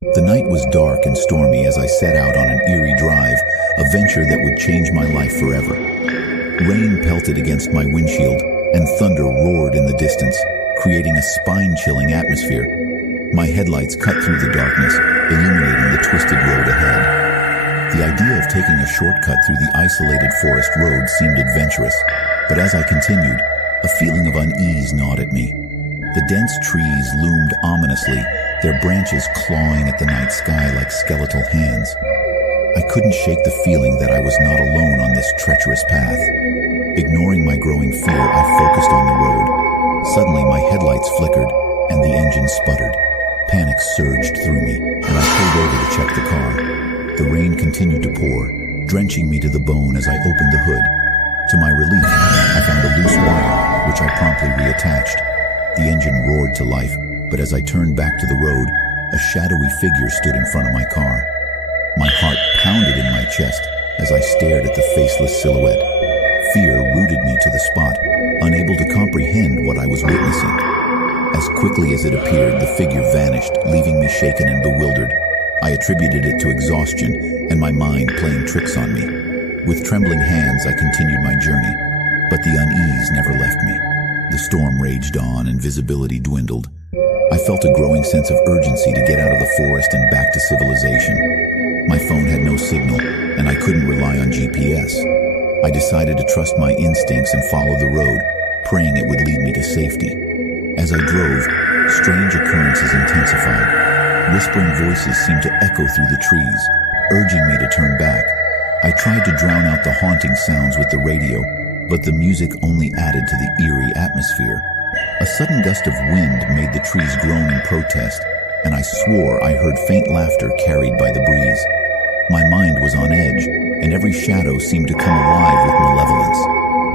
The night was dark and stormy as I set out on an eerie drive, a venture that would change my life forever. Rain pelted against my windshield, and thunder roared in the distance, creating a spine-chilling atmosphere. My headlights cut through the darkness, illuminating the twisted road ahead. The idea of taking a shortcut through the isolated forest road seemed adventurous, but as I continued, a feeling of unease gnawed at me. The dense trees loomed ominously, their branches clawing at the night sky like skeletal hands. I couldn't shake the feeling that I was not alone on this treacherous path. Ignoring my growing fear, I focused on the road. Suddenly, my headlights flickered, and the engine sputtered. Panic surged through me, and I pulled over to check the car. The rain continued to pour, drenching me to the bone as I opened the hood. To my relief, I found a loose wire, which I promptly reattached. The engine roared to life, but as I turned back to the road, a shadowy figure stood in front of my car. My heart pounded in my chest as I stared at the faceless silhouette. Fear rooted me to the spot, unable to comprehend what I was witnessing. As quickly as it appeared, the figure vanished, leaving me shaken and bewildered. I attributed it to exhaustion and my mind playing tricks on me. With trembling hands, I continued my journey, but the unease never left me. The storm raged on and visibility dwindled. I felt a growing sense of urgency to get out of the forest and back to civilization. My phone had no signal, and I couldn't rely on GPS. I decided to trust my instincts and follow the road, praying it would lead me to safety. As I drove, strange occurrences intensified. Whispering voices seemed to echo through the trees, urging me to turn back. I tried to drown out the haunting sounds with the radio, but the music only added to the eerie atmosphere. A sudden gust of wind made the trees groan in protest, and I swore I heard faint laughter carried by the breeze. My mind was on edge, and every shadow seemed to come alive with malevolence.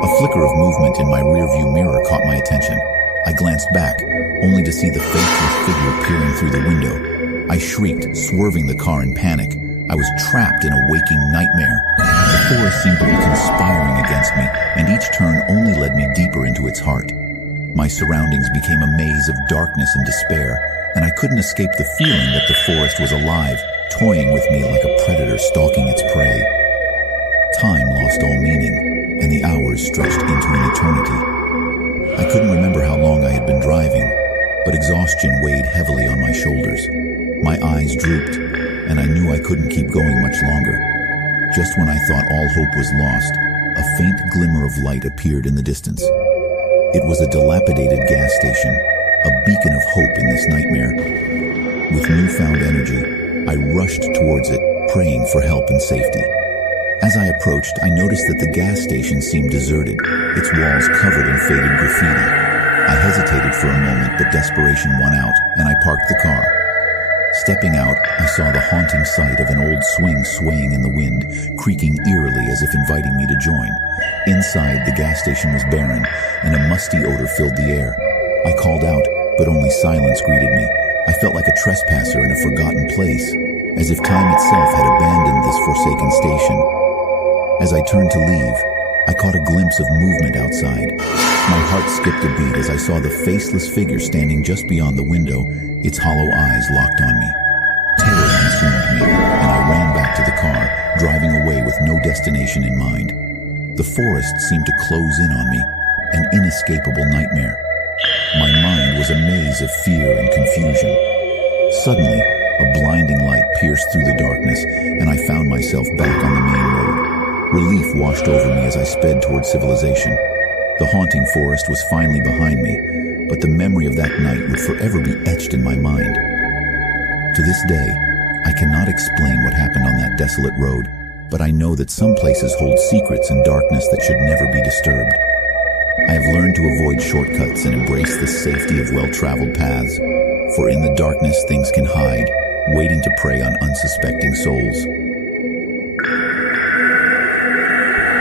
A flicker of movement in my rearview mirror caught my attention. I glanced back, only to see the faceless figure peering through the window. I shrieked, swerving the car in panic. I was trapped in a waking nightmare. The forest seemed to be conspiring against me, and each turn only led me deeper into its heart. My surroundings became a maze of darkness and despair, and I couldn't escape the feeling that the forest was alive, toying with me like a predator stalking its prey. Time lost all meaning, and the hours stretched into an eternity. I couldn't remember how long I had been driving, but exhaustion weighed heavily on my shoulders. My eyes drooped, and I knew I couldn't keep going much longer. Just when I thought all hope was lost, a faint glimmer of light appeared in the distance. It was a dilapidated gas station, a beacon of hope in this nightmare. With newfound energy, I rushed towards it, praying for help and safety. As I approached, I noticed that the gas station seemed deserted, its walls covered in faded graffiti. I hesitated for a moment, but desperation won out, and I parked the car. Stepping out, I saw the haunting sight of an old swing swaying in the wind, creaking eerily as if inviting me to join. Inside, the gas station was barren, and a musty odor filled the air. I called out, but only silence greeted me. I felt like a trespasser in a forgotten place, as if time itself had abandoned this forsaken station. As I turned to leave, I caught a glimpse of movement outside. My heart skipped a beat as I saw the faceless figure standing just beyond the window, its hollow eyes locked on me. Terror consumed me, and I ran back to the car, driving away with no destination in mind. The forest seemed to close in on me, an inescapable nightmare. My mind was a maze of fear and confusion. Suddenly, a blinding light pierced through the darkness, and I found myself back on the main road. Relief washed over me as I sped toward civilization. The haunting forest was finally behind me, but the memory of that night would forever be etched in my mind. To this day, I cannot explain what happened on that desolate road, but I know that some places hold secrets and darkness that should never be disturbed. I have learned to avoid shortcuts and embrace the safety of well-traveled paths, for in the darkness things can hide, waiting to prey on unsuspecting souls.